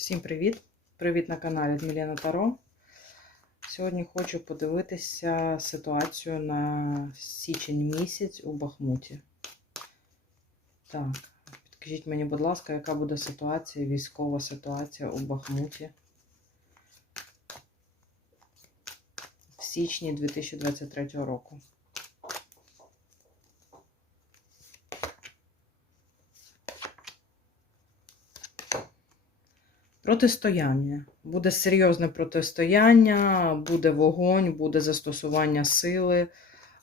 Всім привіт! Привіт на каналі Дмілена Таро. Сьогодні хочу подивитися ситуацію на січень місяць у Бахмуті. Так, підкажіть мені, будь ласка, яка буде ситуація, військова ситуація у Бахмуті в січні 2023 року. Протистояння. Буде серйозне протистояння, буде вогонь, буде застосування сили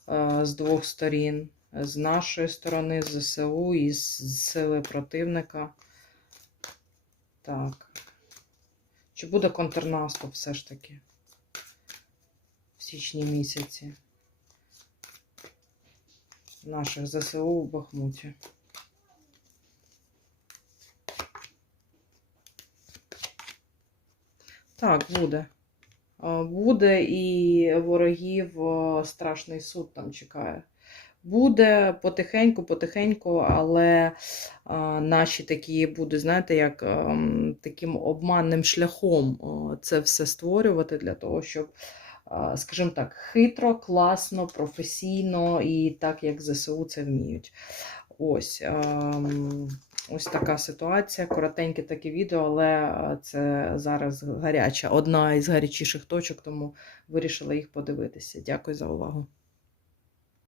е, з двох сторін, з нашої сторони, з ЗСУ і з сили противника. Так. Чи буде контрнаступ все ж таки в січні місяці наших ЗСУ у Бахмуті? Так, буде. Буде і ворогів страшний суд там чекає. Буде потихеньку, потихеньку, але а, наші такі будуть, знаєте, як ем, таким обманним шляхом о, це все створювати для того, щоб, а, скажімо так, хитро, класно, професійно і так, як ЗСУ це вміють. Ось. ем, Ось така ситуація. Коротеньке таке відео, але е, це зараз гаряча, одна із гарячіших точок, тому вирішила їх подивитися. Дякую за увагу.